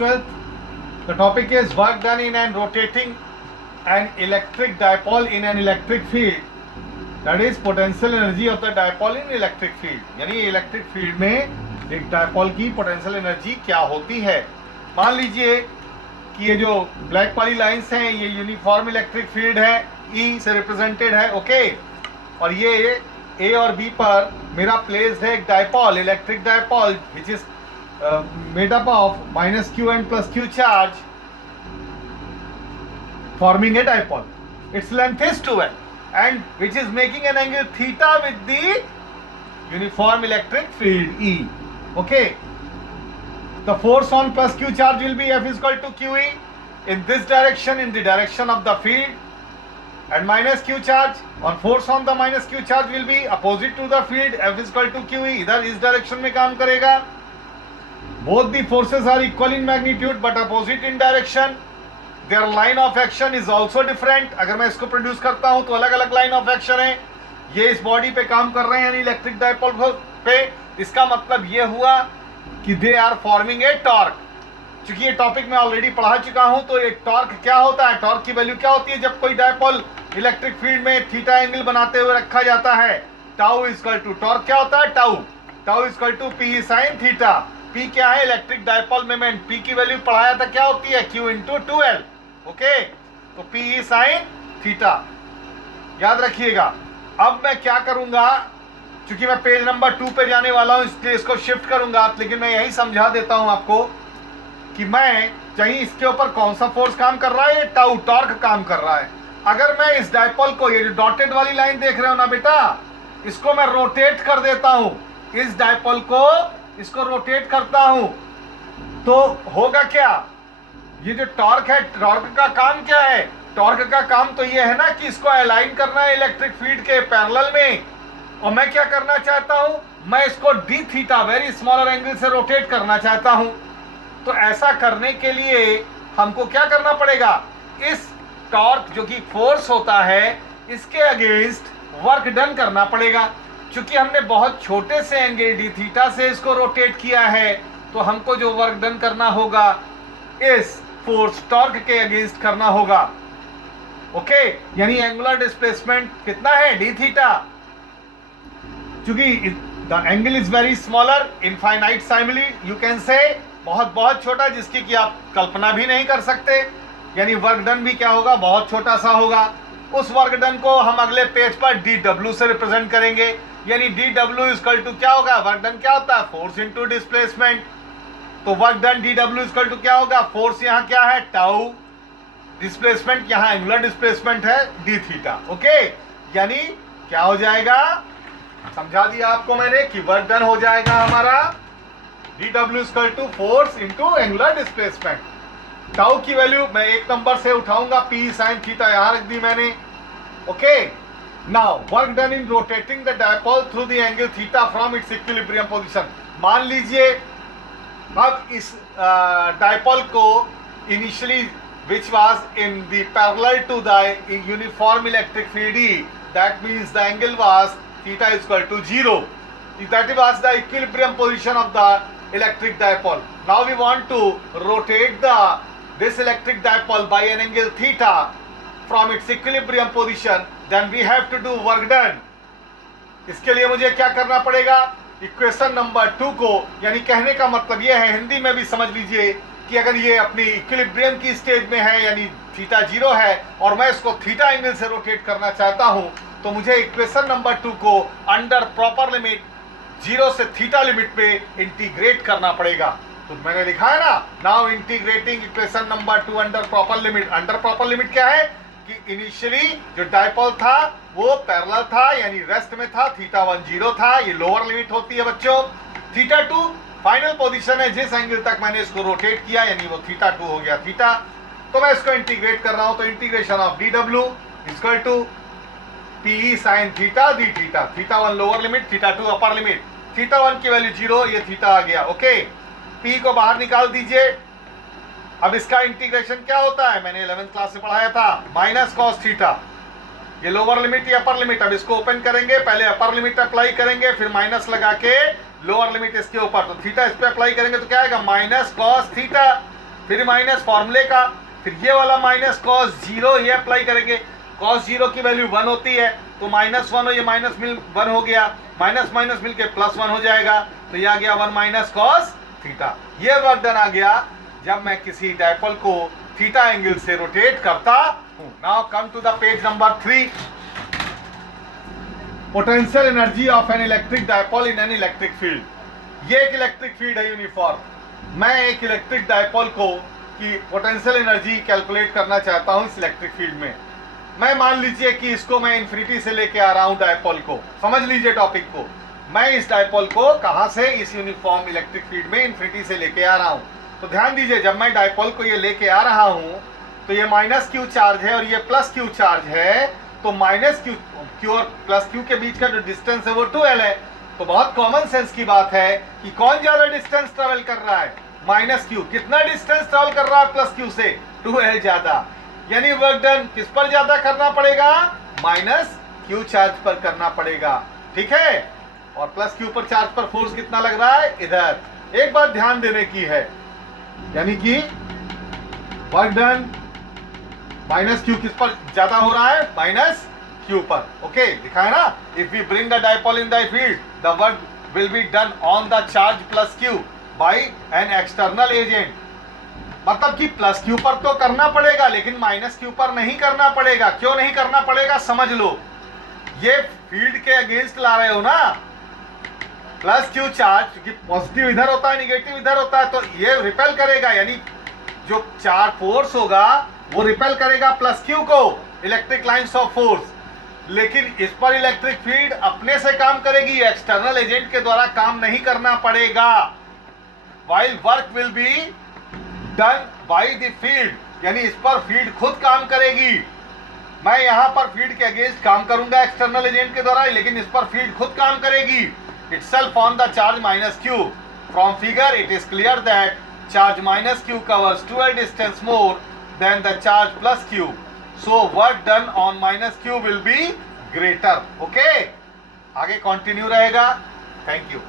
12th. The topic is work done in an rotating an electric dipole in an electric field. That is potential energy of the dipole in electric field. यानी electric field में एक dipole की potential energy क्या होती है. मान लीजिए कि ये जो ब्लैक वाली लाइंस हैं ये यूनिफॉर्म इलेक्ट्रिक फील्ड है, ई से रिप्रेजेंटेड है, ओके. और ये ए और बी पर मेरा प्लेस्ड है एक dipole, electric dipole which is made up of minus q and plus q charge forming a dipole. Its length is 2l and which is making an angle theta with the uniform electric field E. Okay. The force on plus q charge will be F is equal to QE in this direction, in the direction of the field, and minus q charge on force on the minus q charge will be opposite to the field, F is equal to QE. इधर इस direction में काम करेगा. Both the forces are equal in magnitude but opposite in direction. Their line of action is also different. अगर मैं इसको produce करता हूं तो अलग अलग लाइन ऑफ एक्शन है. ये इस बॉडी पे काम कर रहे हैं यानी इलेक्ट्रिक डायपोल पे. इसका मतलब ये हुआ कि they are forming a torque. चूंकि ये टॉपिक मैं ऑलरेडी पढ़ा चुका हूं तो एक टॉर्क क्या होता है, टॉर्क की वैल्यू क्या होती है जब कोई डायपोल इलेक्ट्रिक फील्ड में थीटा एंगल बनाते हुए रखा जाता है. Tau is equal to, torque क्या होता है, tau is equal to P sine theta. P क्या है, इलेक्ट्रिक डायपोल मोमेंट. P की वैल्यू पढ़ाया था क्या होती है, Q इंटू 2L. ओके, तो P साइन थीटा याद रखिएगा. अब मैं क्या करूंगा, क्योंकि मैं पेज नंबर 2 पे जाने वाला हूं इसलिए इसको शिफ्ट करूंगा, लेकिन मैं यही समझा देता हूं आपको कि मैं चाहे इसके ऊपर कौन सा फोर्स काम कर रहा है, ये टाउ टॉर्क काम कर रहा है. अगर मैं इस डायपोल को, ये जो डॉटेड वाली लाइन देख रहे हो ना बेटा, इसको मैं रोटेट कर देता हूं, इस डायपोल को इसको रोटेट करता हूं तो होगा क्या, ये जो टॉर्क है, टॉर्क का काम क्या है, टॉर्क का काम तो ये है ना कि इसको अलाइन करना है इलेक्ट्रिक फील्ड के पैरेलल में. और मैं क्या करना चाहता हूं, मैं इसको D theta very smaller angle से रोटेट करना चाहता हूं. तो ऐसा करने के लिए हमको क्या करना पड़ेगा, इस टॉर्क जो कि फोर्स होता है इसके अगेंस्ट वर्क डन करना पड़ेगा. चूंकि हमने बहुत छोटे से एंगल डी थीटा से इसको रोटेट किया है तो हमको जो वर्क डन करना होगा इस फोर्स टॉर्क के अगेंस्ट करना होगा. ओके, यानी एंगुलर डिस्प्लेसमेंट कितना है, डी थीटा. चूंकि the angle is very smaller, infinitesimally you can say, बहुत बहुत छोटा जिसकी कि आप कल्पना भी नहीं कर सकते. यानी वर्क डन भी क्या होगा, बहुत छोटा सा होगा. उस वर्क डन को हम अगले पेज पर डी डब्ल्यू से रिप्रेजेंट करेंगे. यानी डी डब्ल्यू इक्वल टू क्या होगा, वर्क डन क्या होता है, फोर्स इनटू डिस्प्लेसमेंट. तो work done D W equal to क्या होगा, फोर्स यहाँ क्या है, टाउ, डिस्प्लेसमेंट यहाँ एंगुलर डिस्प्लेसमेंट है डी थीटा. ओके, यानी क्या हो जाएगा, समझा दिया आपको मैंने कि वर्क डन हो जाएगा हमारा D W equal to force into angular displacement. Tau की वैल्यू मैं एक नंबर से उठाऊंगा, पी साइन थीटा यहां रख दी मैंने. Okay, now work done in rotating the dipole through the angle theta from its equilibrium position. मान लीजिए अब इस डायपोल को initially which was in the parallel to the uniform electric field E, that means the angle was theta is equal to 0. That was the equilibrium position of the electric dipole. Now we want to rotate this electric dipole by an angle theta from its equilibrium position, then we have to do work done. इसके लिए मुझे क्या करना पड़ेगा, equation number 2 को, यानी कहने का मतलब यह है, हिंदी में भी समझ लीजिए कि अगर ये अपनी इक्विलिब्रियम की स्टेज में है यानी थीटा 0 है और मैं इसको थीटा एंगल से रोटेट करना चाहता हूं तो मुझे इक्वेशन नंबर 2 को अंडर प्रॉपर लिमिट 0 से थीटा लिमिट पे इंटीग्रेट करना पड़ेगा. तो मैंने लिखा है ना, now integrating equation number 2 under proper limit. Under proper limit क्या है कि इनिशियली जो डायपोल था वो पैरेलल था यानी रेस्ट में था, थीटा 1 0 था, ये लोअर लिमिट होती है बच्चों. थीटा 2 फाइनल पोजीशन है, जिस एंगल तक मैंने इसको रोटेट किया यानी वो थीटा 2 हो गया थीटा. तो मैं इसको इंटीग्रेट कर रहा हूं तो integration of D W equal to P sine theta D theta. Theta 1 lower limit, theta 2 upper limit. Theta 1 की वैल्यू 0, ये थीटा आ गया. ओके, P को बाहर निकाल दीजिए. अब इसका इंटीग्रेशन क्या होता है, मैंने 11th क्लास में पढ़ाया था, माइनस कॉस थीटा. ये लोअर लिमिट या अपर लिमिट, अब इसको ओपन करेंगे, पहले अपर लिमिट अप्लाई करेंगे फिर माइनस लगा के लोअर लिमिट इसके ऊपर, तो थीटा इस पे अप्लाई करेंगे तो क्या आएगा, माइनस कॉस थीटा. फिर माइनस फॉर्मूले का, फिर ये वाला माइनस कॉस जीरो ये अप्लाई करेंगे। कॉस जीरो की वैल्यू 1 होती है, तो -1 और ये माइनस मिल 1 हो गया, माइनस माइनस मिलके +1 हो जाएगा, तो ये आ गया 1 माइनस कॉस थीटा। ये वर्क डन आ गया जब मैं किसी डायपोल को थीटा एंगल से रोटेट करता हूं। Now come to the page number 3। Potential energy of an electric dipole in an electric field. ये एक इलेक्ट्रिक फील्ड है यूनिफॉर्म। मैं एक इलेक्ट्रिक डायपोल को की पोटेंशियल एनर्जी कैलकुलेट करना चाहता हूं इस इलेक्ट्रिक फील्ड में। मैं मान लीजिए कि इसको मैं इन्फिनिटी से लेके आ रहा हूं डायपोल को। समझ लीजिए टॉपिक को। मैं इस डायपोल को कहां से, इस यूनिफॉर्म इलेक्ट्रिक फील्ड में इन्फिनिटी से लेके आ रहा हूं। तो ध्यान दीजिए, जब मैं डायपोल को ये लेके आ रहा हूं तो ये -q चार्ज है और ये +q चार्ज है, तो -q और +q के बीच का जो डिस्टेंस है वो 2l है। तो बहुत कॉमन सेंस की बात है कि कौन ज्यादा डिस्टेंस ट्रेवल कर रहा है, -q। कितना डिस्टेंस ट्रेवल कर रहा है +q से, 2l ज्यादा। यानी वर्क डन किस पर ज्यादा करना पड़ेगा, -q चार्ज पर करना पड़ेगा, ठीक है। और +q पर चार्ज पर फोर्स कितना लग रहा है, इधर। एक बात ध्यान देने की है, यानी कि वर्क डन -q किस पर ज्यादा हो रहा है, -q पर। ओके, लिखा है ना, if we bring the dipole in the field the work will be done on the charge +q by an external agent. मतलब कि +q पर तो करना पड़ेगा लेकिन -q पर नहीं करना पड़ेगा। क्यों नहीं करना पड़ेगा, समझ लो। ये फील्ड के अगेंस्ट ला रहे हो ना, +q चार्ज, क्योंकि पॉजिटिव इधर होता है निगेटिव इधर होता है, तो ये रिपेल करेगा। यानी जो चार्ज फोर्स होगा वो रिपेल करेगा +q को, इलेक्ट्रिक लाइंस ऑफ फोर्स। लेकिन इस पर इलेक्ट्रिक फील्ड अपने से काम करेगी, एक्सटर्नल एजेंट के द्वारा काम नहीं करना पड़ेगा। while work will be done by the field, यानी इस पर फील्ड खुद काम करेगी। मैं यहां पर फील्ड के अगेंस्ट काम करूंगा एक्सटर्नल एजेंट के द्वारा, लेकिन इस पर फील्ड खुद काम करेगी। itself on the charge -q. From figure it is clear that charge -q covers 2l distance more than the charge +q. So work done on -q will be greater. Okay? आगे continue रहेगा। Thank you.